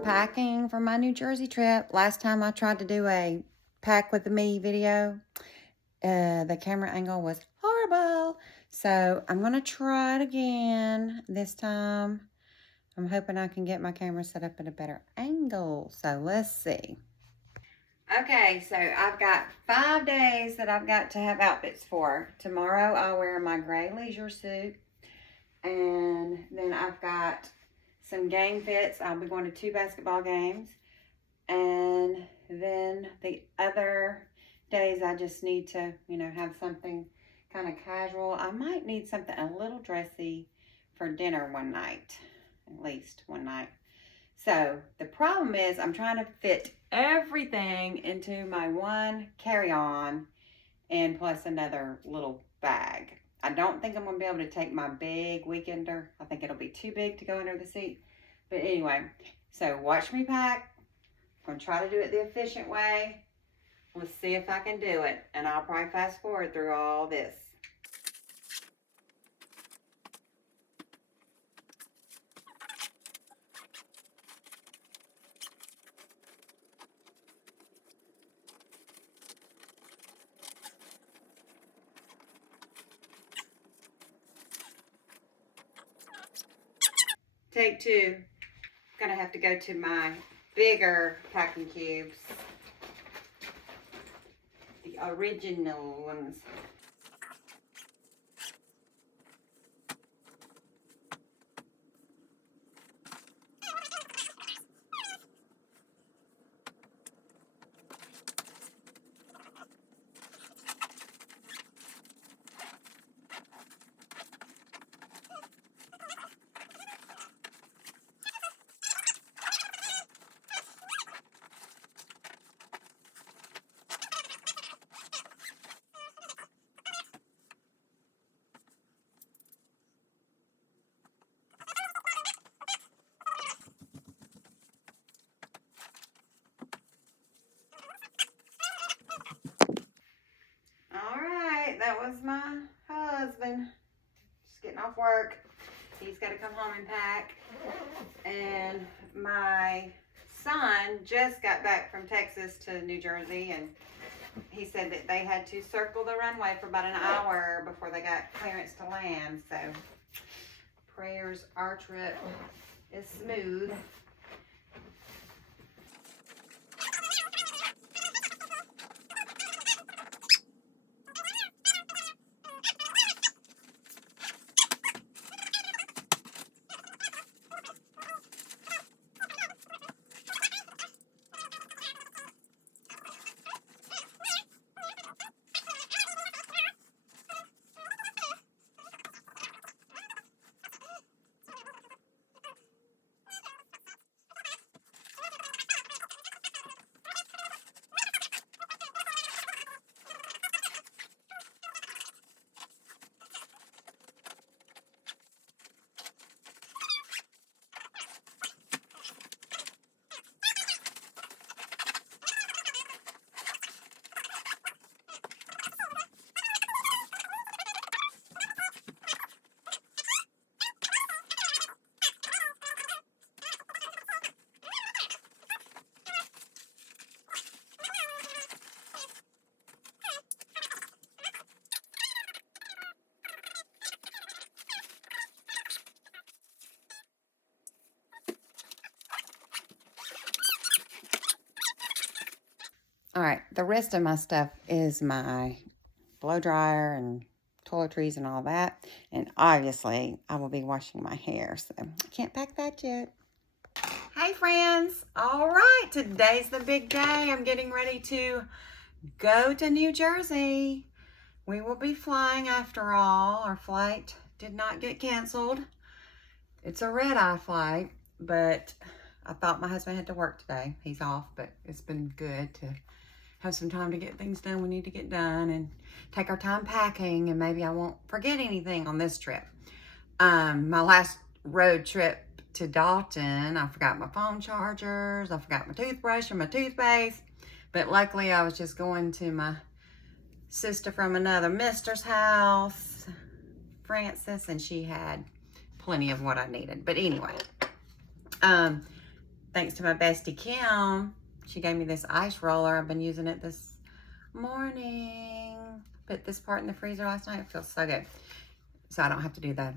I'm packing for my New Jersey trip. Last time I tried to do a pack with me video, the camera angle was horrible. So I'm going to try it again this time. I'm hoping I can get my camera set up at a better angle. So let's see. Okay, so I've got 5 days that I've got to have outfits for. Tomorrow I'll wear my gray leisure suit. And then I've got some game fits. I'll be going to 2 basketball games. And then the other days I just need to, have something kind of casual. I might need something a little dressy for dinner one night, at least one night. So the problem is I'm trying to fit everything into my one carry-on and plus another little bag. I don't think I'm going to be able to take my big weekender. I think it'll be too big to go under the seat. But anyway, so watch me pack. I'm going to try to do it the efficient way. Let's see if I can do it. And I'll probably fast forward through all this. Take 2. I'm going to have to go to my bigger packing cubes. The original ones. That was my husband. Just getting off work. He's got to come home and pack. And my son just got back from Texas to New Jersey, and he said that they had to circle the runway for about an hour before they got clearance to land. So prayers our trip is smooth. All right, the rest of my stuff is my blow dryer and toiletries and all that. And obviously, I will be washing my hair, so I can't pack that yet. Hey, friends. All right, today's the big day. I'm getting ready to go to New Jersey. We will be flying after all. Our flight did not get canceled. It's a red-eye flight, but I thought my husband had to work today. He's off, but it's been good to have some time to get things done we need to get done and take our time packing, and maybe I won't forget anything on this trip. My last road trip to Dalton, I forgot my phone chargers, I forgot my toothbrush and my toothpaste, but luckily I was just going to my sister from another mister's house, Frances, and she had plenty of what I needed. But anyway, thanks to my bestie Kim, she gave me this ice roller. I've been using it this morning. Put this part in the freezer last night. It feels so good. So I don't have to do the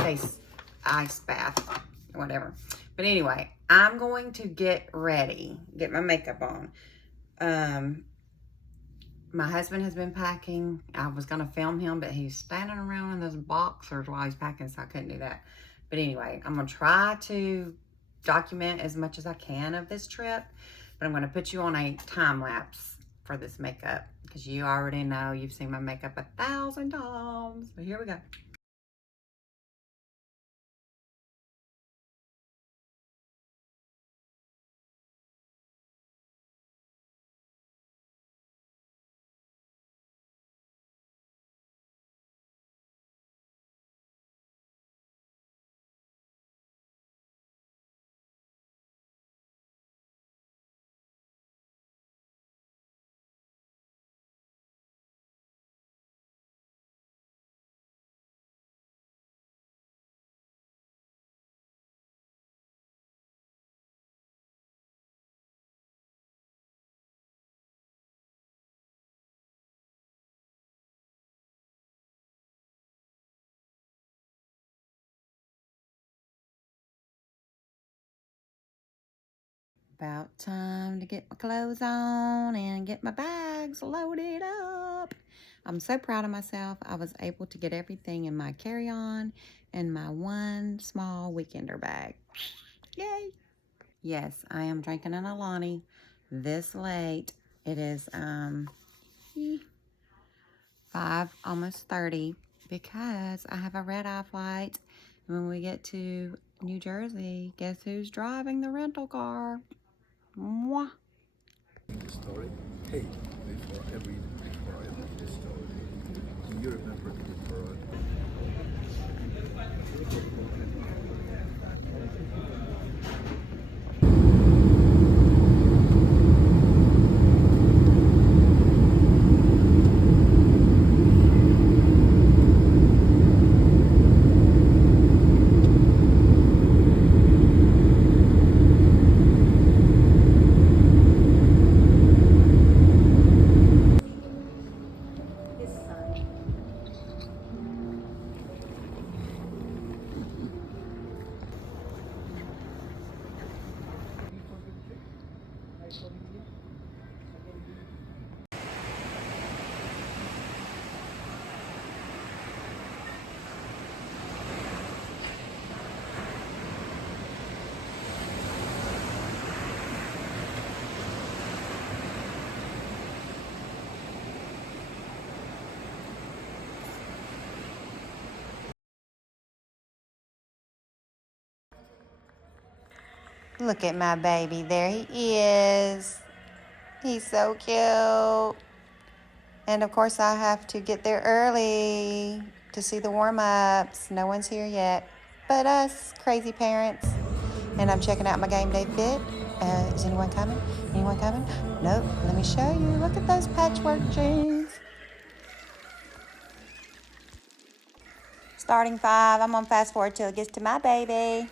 face ice bath or whatever. But anyway, I'm going to get ready, get my makeup on. My husband has been packing. I was going to film him, but he's standing around in those boxers while he's packing, so I couldn't do that. But anyway, I'm going to try to document as much as I can of this trip, but I'm going to put you on a time lapse for this makeup because you already know, you've seen my makeup 1,000 times. But here we go. About time to get my clothes on and get my bags loaded up. I'm so proud of myself. I was able to get everything in my carry-on and my one small weekender bag. Yay! Yes, I am drinking an Alani this late. It is 5, almost 30, because I have a red-eye flight. And when we get to New Jersey, guess who's driving the rental car? Mwah. Story. Hey, before I read this story, do you remember the bird? Look at my baby. There he is. He's so cute. And of course, I have to get there early to see the warm-ups. No one's here yet but us crazy parents. And I'm checking out my game day fit. Is anyone coming? Anyone coming? Nope. Let me show you. Look at those patchwork jeans. Starting 5. I'm going to fast forward till it gets to my baby.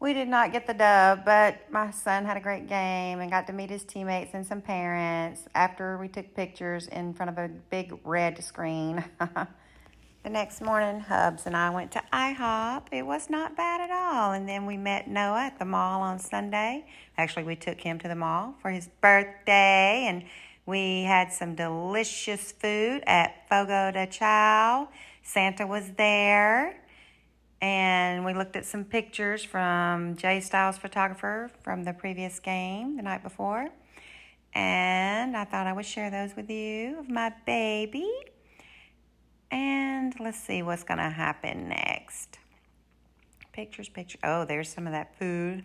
We did not get the dub, but my son had a great game and got to meet his teammates and some parents after we took pictures in front of a big red screen. The next morning, Hubs and I went to IHOP. It was not bad at all. And then we met Noah at the mall on Sunday. Actually, we took him to the mall for his birthday, and we had some delicious food at Fogo de Chao. Santa was there. And we looked at some pictures from Jay Styles Photographer from the previous game the night before. And I thought I would share those with you of my baby. And let's see what's going to happen next. Pictures. Oh, there's some of that food.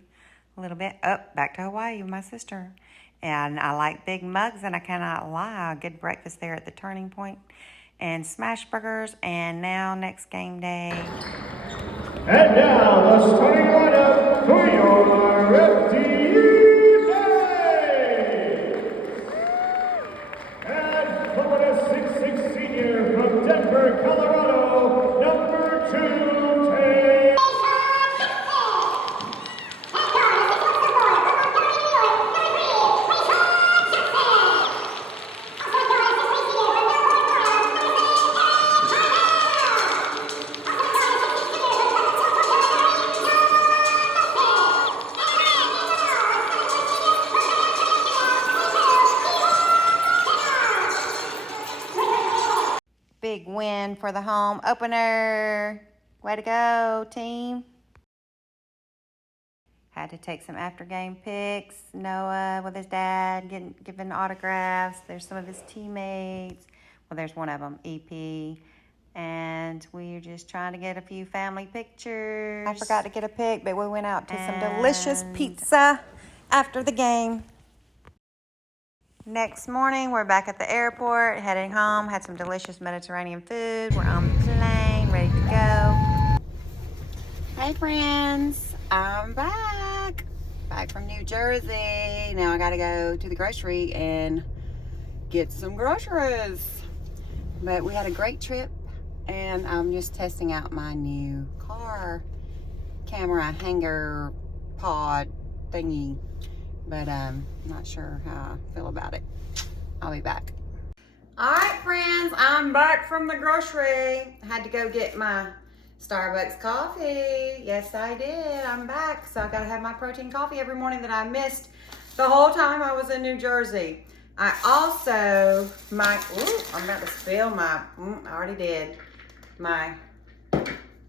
A little bit. Oh, back to Hawaii with my sister. And I like big mugs, and I cannot lie. Good breakfast there at the Turning Point. and smash burgers. And now next game day. And now the starting lineup for your FDA. And coming a 6'6" senior from Denver, Colorado, number 2, Tay. Big win for the home opener. Way to go, team. Had to take some after game pics. Noah with his dad giving autographs. There's some of his teammates. Well, there's one of them, EP. And we're just trying to get a few family pictures. I forgot to get a pic, but we went out to some delicious pizza after the game. Next morning, we're back at the airport, heading home. Had some delicious Mediterranean food. We're on the plane, ready to go. Hey, friends. I'm back. Back from New Jersey. Now I gotta go to the grocery and get some groceries. But we had a great trip, and I'm just testing out my new car camera hanger pod thingy. But I'm not sure how I feel about it. I'll be back. All right, friends, I'm back from the grocery. I had to go get my Starbucks coffee. Yes, I did. I'm back. So I gotta have my protein coffee every morning that I missed the whole time I was in New Jersey. I also, I'm about to spill my, I already did, my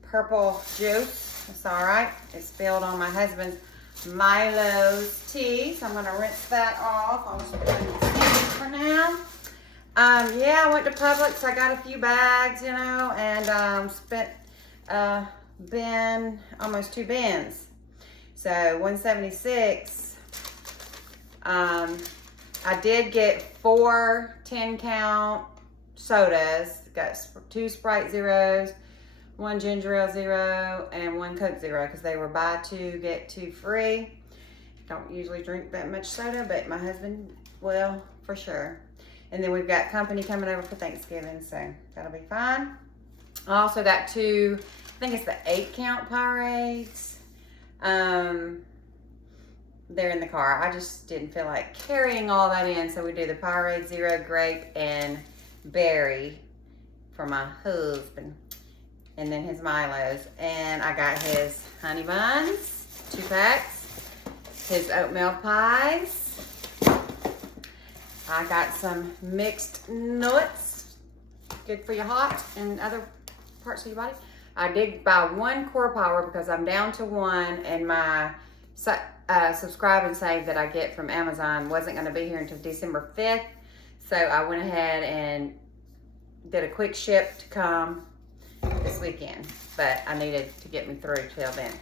purple juice. It's all right. It spilled on my husband's Milo's tea, so I'm gonna rinse that off. I'll just put it in the sink for now. Yeah, I went to Publix. I got a few bags, you know, and spent almost 2 bins. So $176. I did get 4 10-count sodas. Got 2 Sprite Zeros, 1 Ginger Ale Zero, and 1 Coke Zero, because they were buy 2, get 2 free. Don't usually drink that much soda, but my husband will for sure. And then we've got company coming over for Thanksgiving, so that'll be fine. I also got 2, I think it's the 8-count Powerades. They're in the car. I just didn't feel like carrying all that in, so we do the Powerade Zero Grape and Berry for my husband. And then his Milos. And I got his honey buns, 2 packs. His oatmeal pies. I got some mixed nuts. Good for your heart and other parts of your body. I did buy 1 Core Power because I'm down to 1, and my subscribe and save that I get from Amazon wasn't going to be here until December 5th. So I went ahead and did a quick ship to come this weekend, but I needed to get me through till then.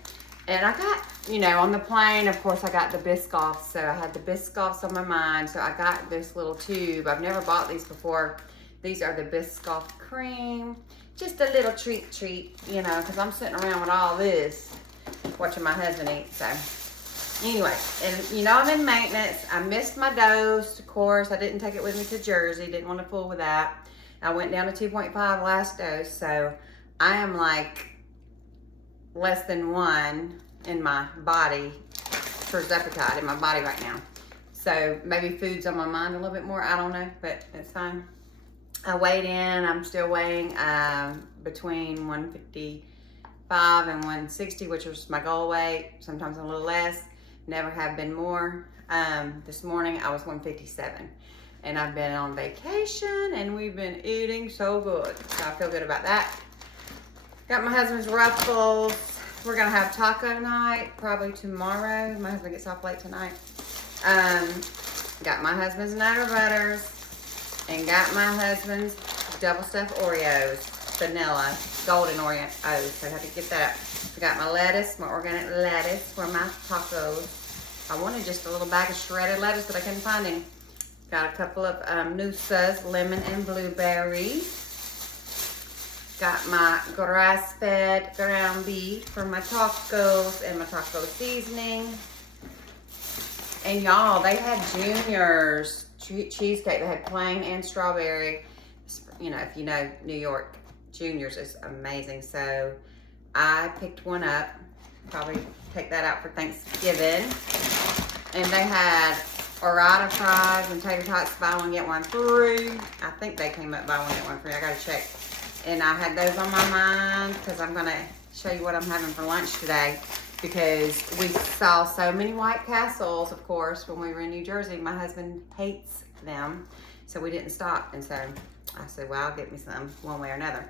And I got, you know, on the plane, of course, I got the Biscoffs, so I had the Biscoffs on my mind, so I got this little tube. I've never bought these before. These are the Biscoff cream. Just a little treat, you know, because I'm sitting around with all this, watching my husband eat, so. Anyway, and you know I'm in maintenance. I missed my dose, of course. I didn't take it with me to Jersey. Didn't want to fool with that. I went down to 2.5 last dose, so I am like less than 1 in my body for Zepbound in my body right now. So maybe food's on my mind a little bit more. I don't know, but it's fine. I weighed in. I'm still weighing between 155 and 160, which was my goal weight. Sometimes a little less. Never have been more. This morning I was 157. And I've been on vacation and we've been eating so good. So I feel good about that. Got my husband's ruffles. We're gonna have taco night probably tomorrow. My husband gets off late tonight. Got my husband's Nutter Butters and got my husband's double stuffed Oreos, vanilla, golden Oreos. So I have to get that. I got my lettuce, my organic lettuce for my tacos. I wanted just a little bag of shredded lettuce, but I couldn't find any. Got a couple of Noosa's, lemon and blueberry. Got my grass-fed ground beef for my tacos and my taco seasoning. And y'all, they had Junior's cheesecake. They had plain and strawberry. You know, if you know New York, Junior's is amazing. So I picked one up. Probably take that out for Thanksgiving. And they had orata fries and tater tots, buy one, get one free. I think they came up buy one, get one free. I gotta check. And I had those on my mind because I'm gonna show you what I'm having for lunch today, because we saw so many White Castles, of course, when we were in New Jersey. My husband hates them, so we didn't stop. And so I said, well, I'll get me some one way or another.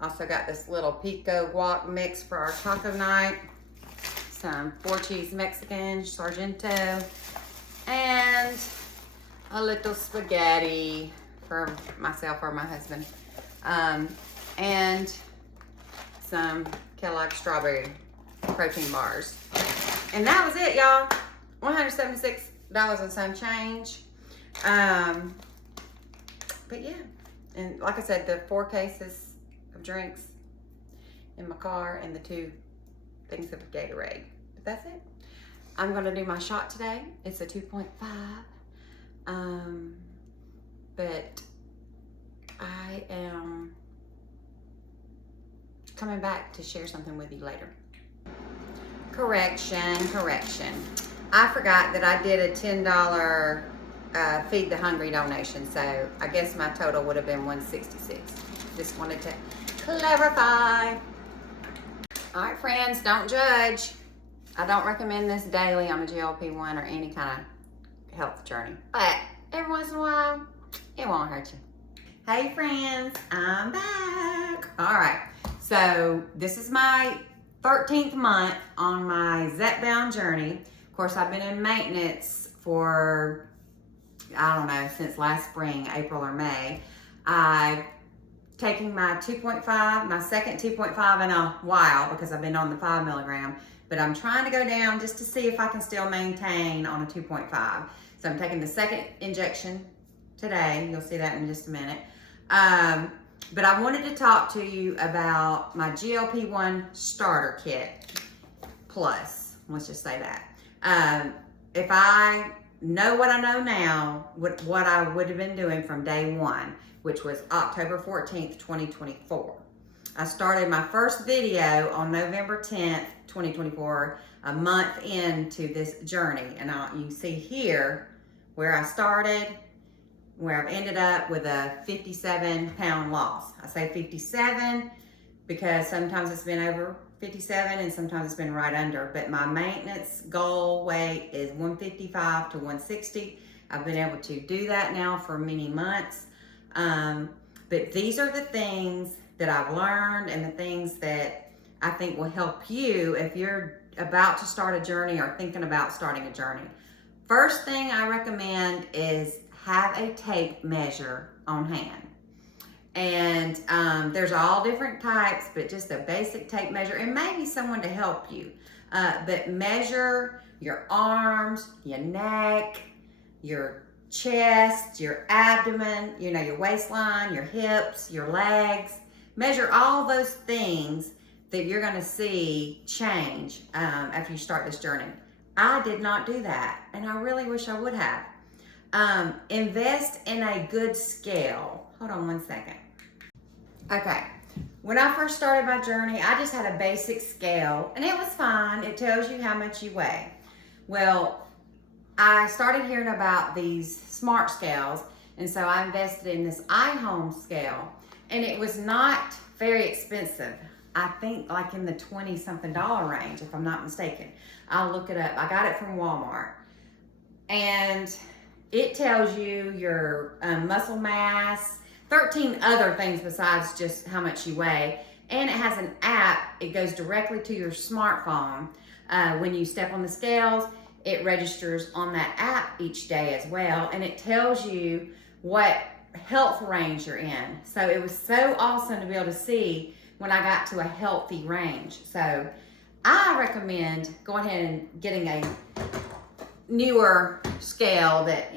Also got this little pico guac mix for our taco night, some 4-cheese Mexican, Sargento, and a little spaghetti for myself or my husband. And some Kellogg strawberry protein bars. And that was it, y'all. $176 and some change. But yeah, and like I said, the 4 cases of drinks in my car and the 2 things of Gatorade. But that's it. I'm gonna do my shot today. It's a 2.5. But I am coming back to share something with you later. Correction. I forgot that I did a $10 Feed the Hungry donation, so I guess my total would have been $166. Just wanted to clarify. All right, friends, don't judge. I don't recommend this daily on a GLP1 or any kind of health journey, but every once in a while, it won't hurt you. Hey friends, I'm back. All right, so this is my 13th month on my Zepbound journey. Of course, I've been in maintenance for, I don't know, since last spring, April or May. I've taken my 2.5, my second 2.5 in a while because I've been on the 5 milligram, but I'm trying to go down just to see if I can still maintain on a 2.5. So I'm taking the second injection today. You'll see that in just a minute. But I wanted to talk to you about my GLP1 starter kit plus, let's just say that. If I know what I know now, what I would have been doing from day one, which was October 14th, 2024. I started my first video on November 10th, 2024, a month into this journey. And you see here where I started, where I've ended up with a 57-pound loss. I say 57 because sometimes it's been over 57 and sometimes it's been right under, but my maintenance goal weight is 155 to 160. I've been able to do that now for many months. But these are the things that I've learned and the things that I think will help you if you're about to start a journey or thinking about starting a journey. First thing I recommend is have a tape measure on hand. And there's all different types, but just a basic tape measure, and maybe someone to help you. But measure your arms, your neck, your chest, your abdomen, your waistline, your hips, your legs. Measure all those things that you're gonna see change after you start this journey. I did not do that, and I really wish I would have. Invest in a good scale. Hold on one second. Okay, when I first started my journey, I just had a basic scale, and it was fine. It tells you how much you weigh. Well, I started hearing about these smart scales, and so I invested in this iHome scale, and it was not very expensive. I think like in the $20-something range, if I'm not mistaken. I'll look it up. I got it from Walmart. And it tells you your muscle mass, 13 other things besides just how much you weigh. And it has an app. It goes directly to your smartphone. When you step on the scales, it registers on that app each day as well. And it tells you what health range you're in. So it was so awesome to be able to see when I got to a healthy range. So I recommend going ahead and getting a newer scale that,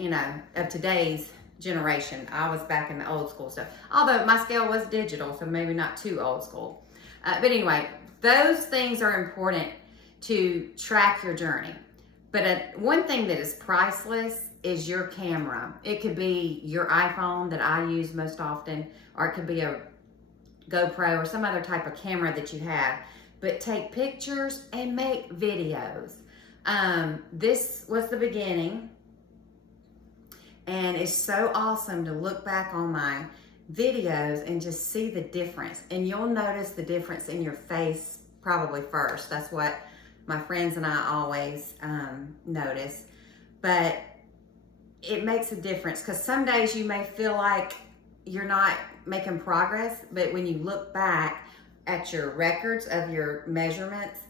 of today's generation. I was back in the old school stuff. Although my scale was digital, so maybe not too old school. But anyway, those things are important to track your journey. But one thing that is priceless is your camera. It could be your iPhone that I use most often, or it could be a GoPro or some other type of camera that you have. But take pictures and make videos. This was the beginning, and it's so awesome to look back on my videos and just see the difference. And you'll notice the difference in your face probably first. That's what my friends and I always notice. But it makes a difference, because some days you may feel like you're not making progress, but when you look back at your records of your measurements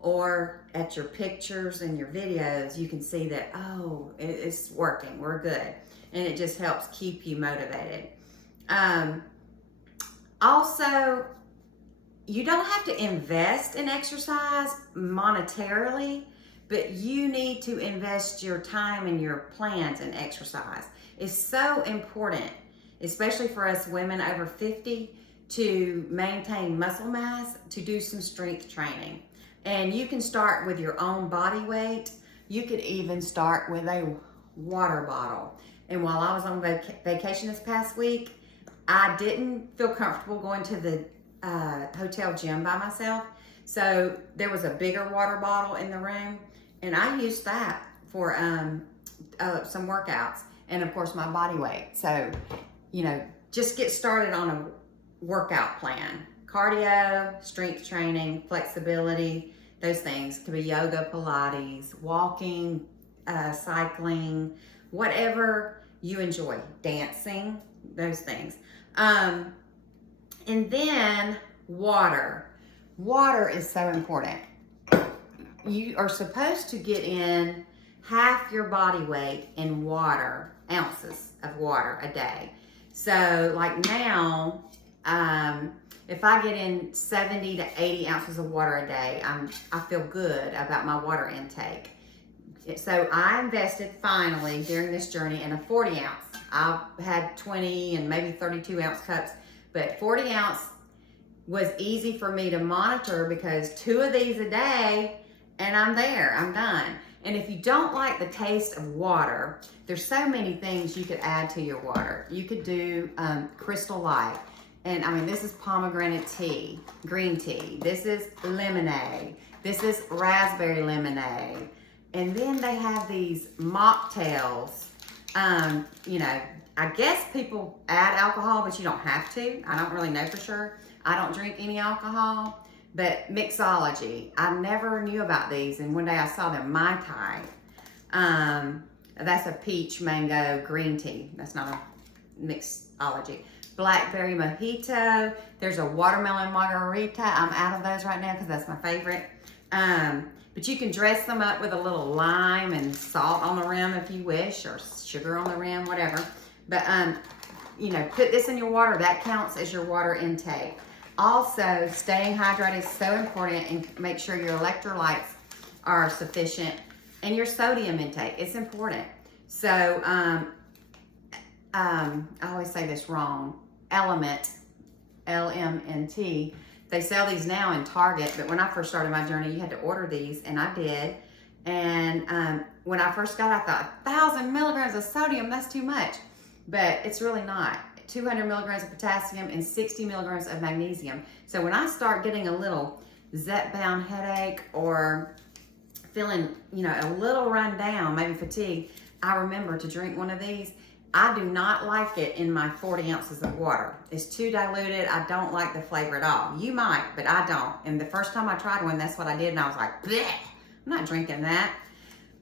or at your pictures and your videos, you can see that, oh, it's working, we're good. And it just helps keep you motivated. Also, you don't have to invest in exercise monetarily, but you need to invest your time and your plans in exercise. It's so important, especially for us women over 50, to maintain muscle mass, to do some strength training. And you can start with your own body weight. You could even start with a water bottle. And while I was on vacation this past week, I didn't feel comfortable going to the hotel gym by myself. So there was a bigger water bottle in the room, and I used that for some workouts, and of course my body weight. So, just get started on a workout plan. Cardio, strength training, flexibility, those things. Could be yoga, Pilates, walking, cycling, whatever you enjoy, dancing, those things. And then water. Water is so important. You are supposed to get in half your body weight in water, ounces of water a day. So like now, if I get in 70 to 80 ounces of water a day, I feel good about my water intake. So I invested finally during this journey in a 40 ounce. I've had 20 and maybe 32 ounce cups, but 40 ounce was easy for me to monitor, because 2 of these a day and I'm there, I'm done. And if you don't like the taste of water, there's so many things you could add to your water. You could do Crystal Light. And I mean, this is pomegranate tea, green tea. This is lemonade. This is raspberry lemonade. And then they have these mocktails. I guess people add alcohol, but you don't have to. I don't really know for sure. I don't drink any alcohol, but mixology. I never knew about these, and one day I saw them, Mai Tai. That's a peach mango green tea. That's not a mixology. Blackberry mojito. There's a watermelon margarita. I'm out of those right now because that's my favorite. But you can dress them up with a little lime and salt on the rim if you wish, or sugar on the rim, whatever. But, put this in your water. That counts as your water intake. Also, staying hydrated is so important, and make sure your electrolytes are sufficient, and your sodium intake. It's important. So, I always say this wrong. Element, LMNT. They sell these now in Target, but when I first started my journey, you had to order these, and I did. And when I first got it, I thought 1,000 milligrams of sodium, that's too much. But it's really not. 200 milligrams of potassium and 60 milligrams of magnesium. So when I start getting a little Zepbound headache, or feeling, a little run down, maybe fatigue, I remember to drink one of these. I do not like it in my 40 ounces of water. It's too diluted. I don't like the flavor at all. You might, but I don't. And the first time I tried one, that's what I did, and I was like, bleh, I'm not drinking that.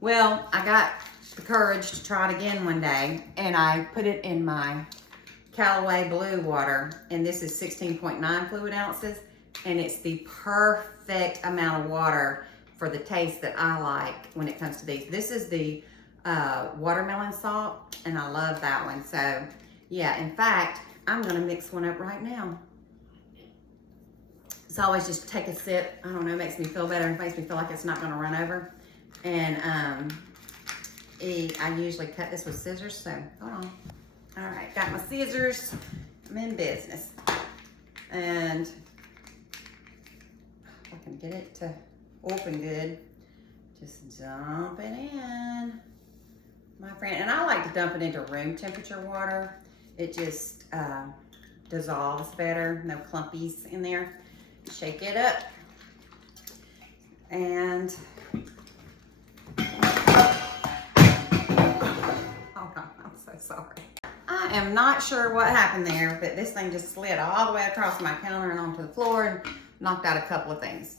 Well, I got the courage to try it again one day, and I put it in my Callaway Blue water, and this is 16.9 fluid ounces, and it's the perfect amount of water for the taste that I like when it comes to these. This is the watermelon salt, and I love that one. So yeah, in fact, I'm gonna mix one up right now. It's always just take a sip. I don't know, it makes me feel better. It makes me feel like it's not gonna run over. And I usually cut this with scissors, so hold on. All right, got my scissors. I'm in business. And if I can get it to open good, just dump it in, my friend. And I like to dump it into room temperature water. It just dissolves better, no clumpies in there. Shake it up. And hold on, I'm so sorry. I am not sure what happened there, but this thing just slid all the way across my counter and onto the floor and knocked out a couple of things.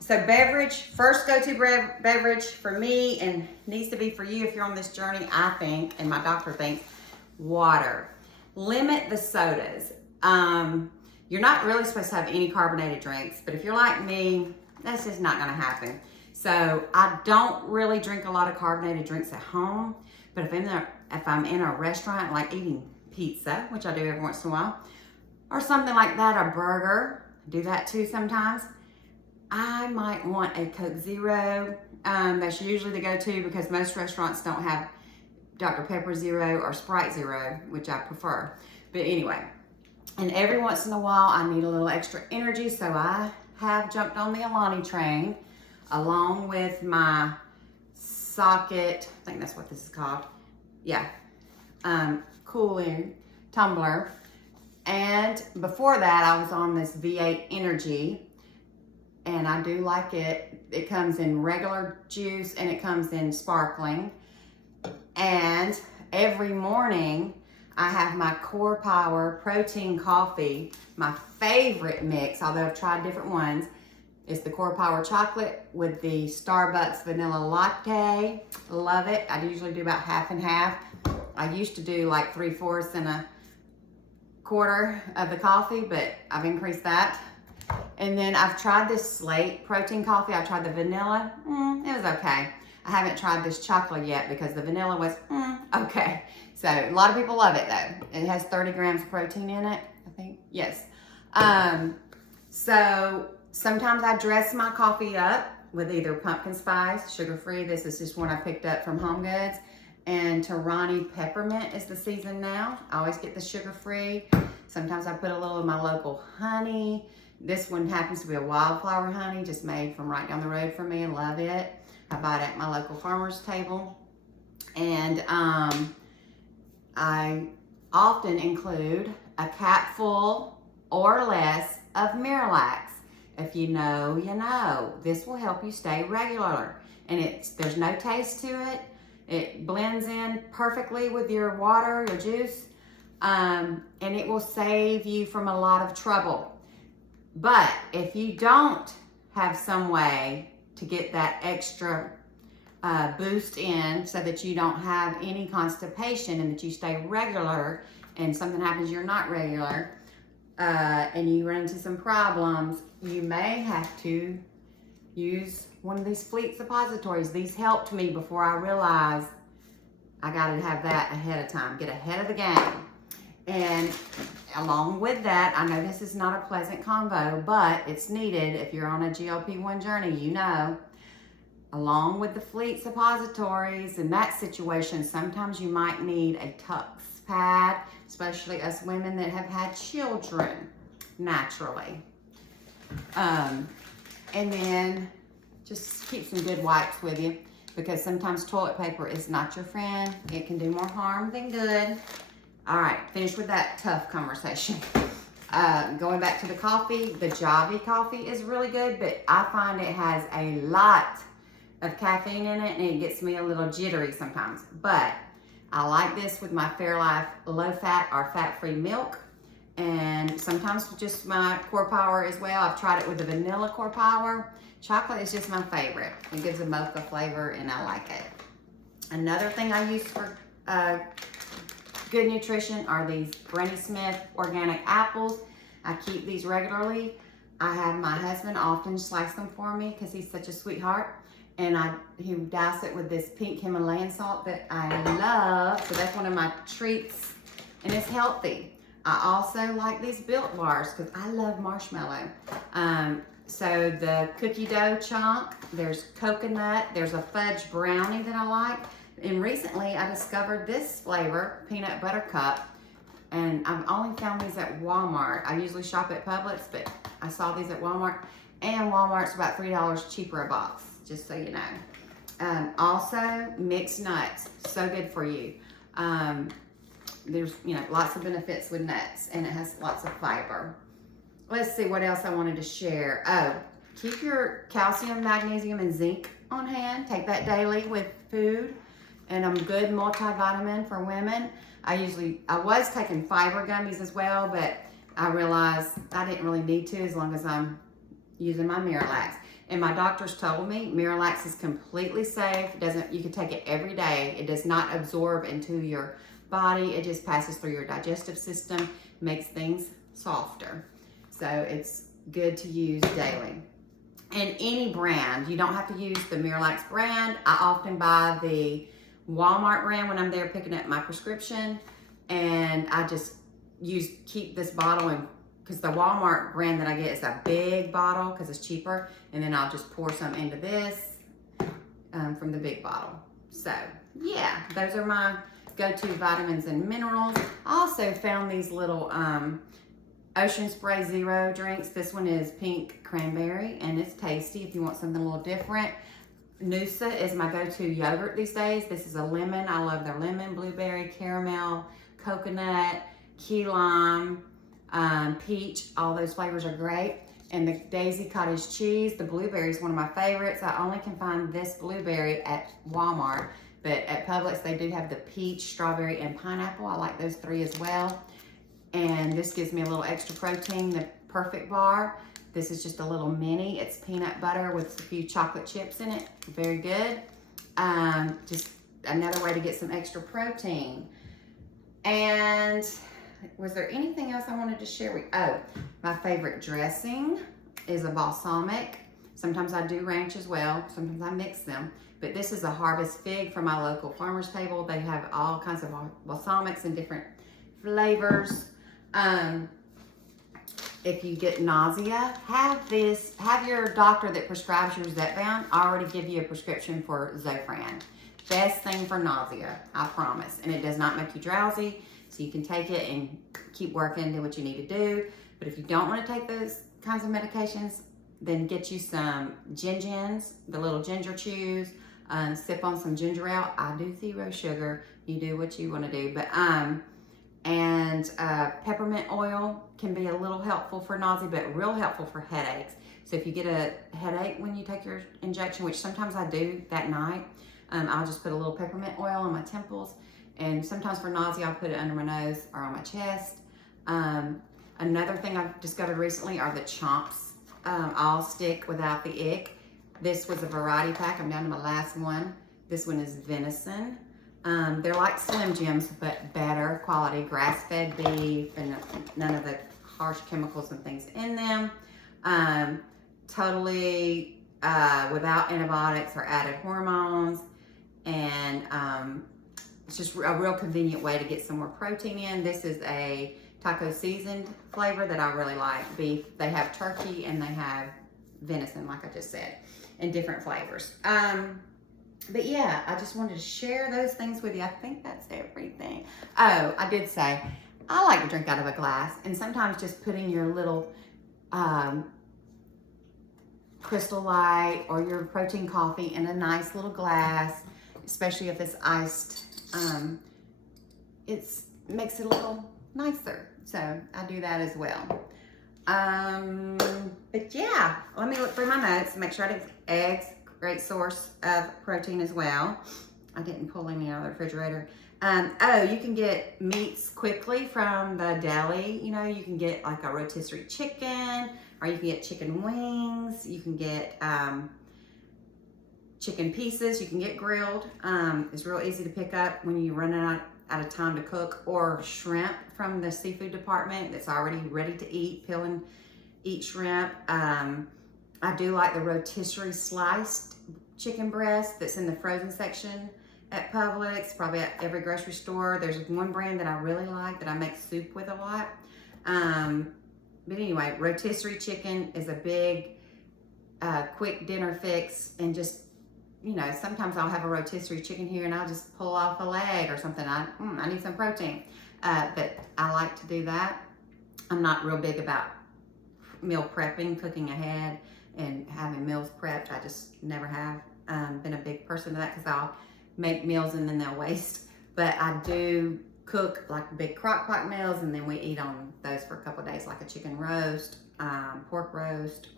So beverage, first go-to beverage for me, and needs to be for you if you're on this journey, I think, and my doctor thinks, water. Limit the sodas. You're not really supposed to have any carbonated drinks, but if you're like me, that's just not gonna happen. So I don't really drink a lot of carbonated drinks at home, but if I'm in a restaurant, like eating pizza, which I do every once in a while, or something like that, a burger, do that too sometimes, I might want a Coke Zero. That's usually the go-to because most restaurants don't have Dr. Pepper Zero or Sprite Zero, which I prefer. But anyway, and every once in a while, I need a little extra energy, so I have jumped on the Alani train along with my socket, I think that's what this is called. Yeah, cooling tumbler. And before that, I was on this V8 Energy, and I do like it. It comes in regular juice and it comes in sparkling. And every morning, I have my Core Power protein coffee. My favorite mix, although I've tried different ones, is the Core Power chocolate with the Starbucks vanilla latte. Love it. I usually do about half and half. I used to do like 3/4 and a quarter of the coffee, but I've increased that. And then I've tried this Slate protein coffee. I tried the vanilla. It was okay. I haven't tried this chocolate yet because the vanilla was okay. So a lot of people love it though. It has 30 grams of protein in it, I think. Yes. So sometimes I dress my coffee up with either pumpkin spice, sugar-free. This is just one I picked up from Home Goods. And Tarani peppermint is the season now. I always get the sugar-free. Sometimes I put a little of my local honey. This one happens to be a wildflower honey, just made from right down the road from me, and love it. I buy it at my local farmer's table. And I often include a capful or less of Miralax. If you know, you know. This will help you stay regular. And there's no taste to it. It blends in perfectly with your water, your juice, and it will save you from a lot of trouble. But if you don't have some way to get that extra boost in so that you don't have any constipation and that you stay regular and something happens you're not regular and you run into some problems, you may have to use one of these Fleet suppositories. These helped me before I realized I got to have that ahead of time, get ahead of the game. And along with that, I know this is not a pleasant combo, but it's needed if you're on a GLP1 journey, you know. Along with the Fleet suppositories, in that situation, sometimes you might need a Tux pad, especially us women that have had children naturally. And then just keep some good wipes with you, because sometimes toilet paper is not your friend. It can do more harm than good. All right, finished with that tough conversation. Going back to the coffee, the Javi coffee is really good, but I find it has a lot of caffeine in it and it gets me a little jittery sometimes. But I like this with my Fairlife low-fat or fat-free milk, and sometimes just my Core Power as well. I've tried it with the vanilla Core Power. Chocolate is just my favorite. It gives a mocha flavor and I like it. Another thing I use for good nutrition are these Granny Smith organic apples. I keep these regularly. I have my husband often slice them for me because he's such a sweetheart. And he douse it with this pink Himalayan salt that I love. So that's one of my treats, and it's healthy. I also like these Built bars because I love marshmallow. So the cookie dough chunk, there's coconut, there's a fudge brownie that I like. And recently I discovered this flavor, peanut butter cup, and I've only found these at Walmart. I usually shop at Publix, but I saw these at Walmart, and Walmart's about $3 cheaper a box, just so you know. Also, mixed nuts, so good for you. There's, you know, lots of benefits with nuts, and it has lots of fiber. Let's see what else I wanted to share. Oh, keep your calcium, magnesium, and zinc on hand. Take that daily with food. And a good multivitamin for women. I was taking fiber gummies as well, but I realized I didn't really need to as long as I'm using my Miralax. And my doctors told me Miralax is completely safe. You can take it every day. It does not absorb into your body. It just passes through your digestive system, makes things softer. So it's good to use daily. And any brand, you don't have to use the Miralax brand. I often buy the Walmart brand when I'm there picking up my prescription, and I just keep this bottle, and because the Walmart brand that I get is a big bottle because it's cheaper, and then I'll just pour some into this from the big bottle. So yeah, those are my go-to vitamins and minerals. I also found these little Ocean Spray Zero drinks. This one is pink cranberry, and it's tasty if you want something a little different. Noosa is my go-to yogurt these days. This is a lemon. I love their lemon, blueberry, caramel, coconut, key lime, peach. All those flavors are great. And the Daisy Cottage Cheese, the blueberry is one of my favorites. I only can find this blueberry at Walmart, but at Publix they do have the peach, strawberry, and pineapple. I like those three as well. And this gives me a little extra protein, the Perfect Bar. This is just a little mini. It's peanut butter with a few chocolate chips in it. Very good. Just another way to get some extra protein. And was there anything else I wanted to share with you? Oh, my favorite dressing is a balsamic. Sometimes I do ranch as well. Sometimes I mix them. But this is a harvest fig from my local farmer's table. They have all kinds of balsamics in different flavors. If you get nausea, have your doctor that prescribes your Zepbound already give you a prescription for Zofran. Best thing for nausea, I promise. And it does not make you drowsy, so you can take it and keep working, do what you need to do. But if you don't want to take those kinds of medications, then get you some gingins, the little ginger chews, sip on some ginger ale. I do 0 sugar. You do what you want to do. But peppermint oil can be a little helpful for nausea, but real helpful for headaches. So if you get a headache when you take your injection, which sometimes I do that night, I'll just put a little peppermint oil on my temples. And sometimes for nausea, I'll put it under my nose or on my chest. Another thing I've discovered recently are the chomps. All stick without the ick. This was a variety pack. I'm down to my last one. This one is venison. They're like Slim Jims, but better quality, grass-fed beef, and none of the harsh chemicals and things in them. Totally without antibiotics or added hormones, and it's just a real convenient way to get some more protein in. This is a taco seasoned flavor that I really like. Beef, they have turkey, and they have venison, like I just said, in different flavors. But yeah, I just wanted to share those things with you. I think that's everything. Oh, I did say, I like to drink out of a glass, and sometimes just putting your little Crystal Light or your protein coffee in a nice little glass, especially if it's iced, it makes it a little nicer. So I do that as well. But yeah, let me look through my notes, make sure I did eggs. Great source of protein as well. I didn't pull any out of the refrigerator. Oh, you can get meats quickly from the deli. You know, you can get like a rotisserie chicken, or you can get chicken wings. You can get chicken pieces. You can get grilled. It's real easy to pick up when you're running out of time to cook, or shrimp from the seafood department that's already ready to eat. Peel and eat shrimp. I do like the rotisserie sliced chicken breast that's in the frozen section at Publix, probably at every grocery store. There's one brand that I really like that I make soup with a lot. But anyway, rotisserie chicken is a big, quick dinner fix, and just you know, sometimes I'll have a rotisserie chicken here and I'll just pull off a leg or something. I need some protein. But I like to do that. I'm not real big about meal prepping, cooking ahead and having meals prepped. I just never have been a big person to that because I'll make meals and then they'll waste. But I do cook like big crock pot meals and then we eat on those for a couple of days, like a chicken roast, pork roast,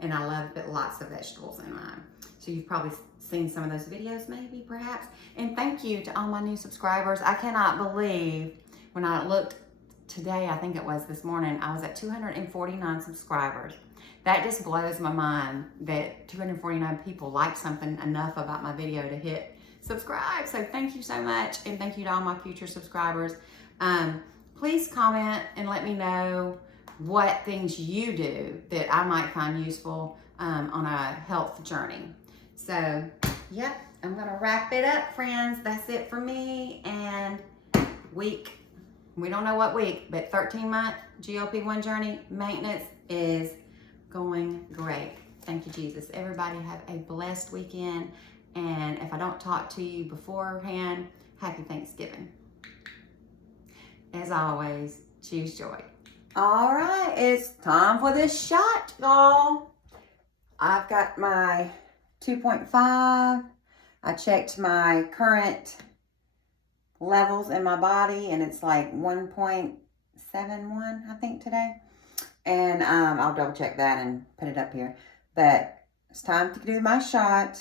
and I love lots of vegetables in mine. So you've probably seen some of those videos maybe, perhaps. And thank you to all my new subscribers. I cannot believe when I looked today, I think it was this morning, I was at 249 subscribers. That just blows my mind that 249 people liked something enough about my video to hit subscribe. So thank you so much. And thank you to all my future subscribers. Please comment and let me know what things you do that I might find useful on a health journey. So, yep, I'm gonna wrap it up, friends. That's it for me. And week, we don't know what week, but 13-month GLP1 journey maintenance is going great. Thank you, Jesus. Everybody have a blessed weekend. And if I don't talk to you beforehand, happy Thanksgiving. As always, choose joy. All right, it's time for this shot, y'all. I've got my 2.5. I checked my current levels in my body and it's like 1.71, I think, today. And I'll double check that and put it up here. But it's time to do my shot.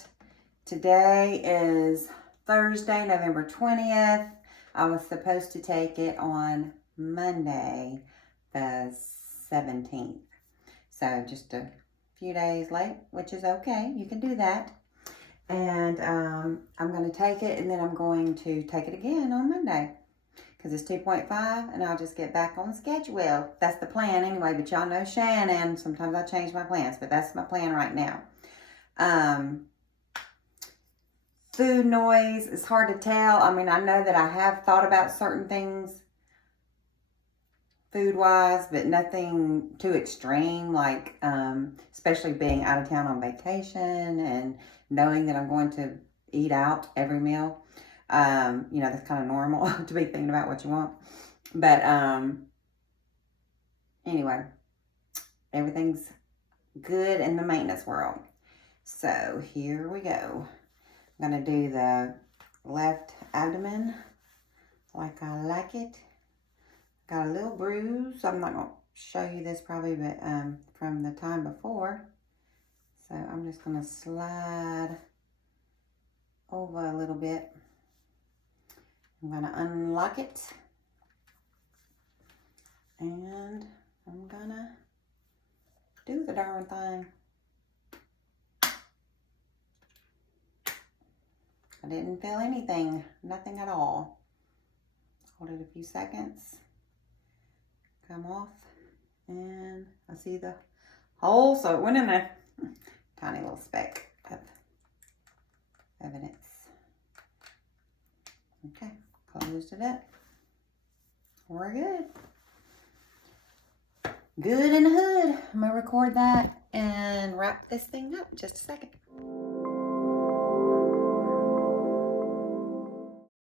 Today is Thursday, November 20th. I was supposed to take it on Monday, the 17th. So just a few days late, which is okay. You can do that. And I'm going to take it and then I'm going to take it again on Monday because it's 2.5 and I'll just get back on schedule. That's the plan anyway, but y'all know Shannon. Sometimes I change my plans, but that's my plan right now. Food noise is hard to tell. I mean, I know that I have thought about certain things food-wise, but nothing too extreme, like especially being out of town on vacation and knowing that I'm going to eat out every meal. You know, that's kind of normal to be thinking about what you want. But anyway, everything's good in the maintenance world. So here we go. I'm going to do the left abdomen like I like it. Got a little bruise. I'm not going to show you this probably, but from the time before. So I'm just going to slide over a little bit. I'm going to unlock it. And I'm going to do the darn thing. I didn't feel anything, nothing at all. Hold it a few seconds. Come off, and I see the hole, so it went in there. Tiny little speck of evidence. Okay, closed it up. We're good. Good in the hood. I'm gonna record that and wrap this thing up in just a second.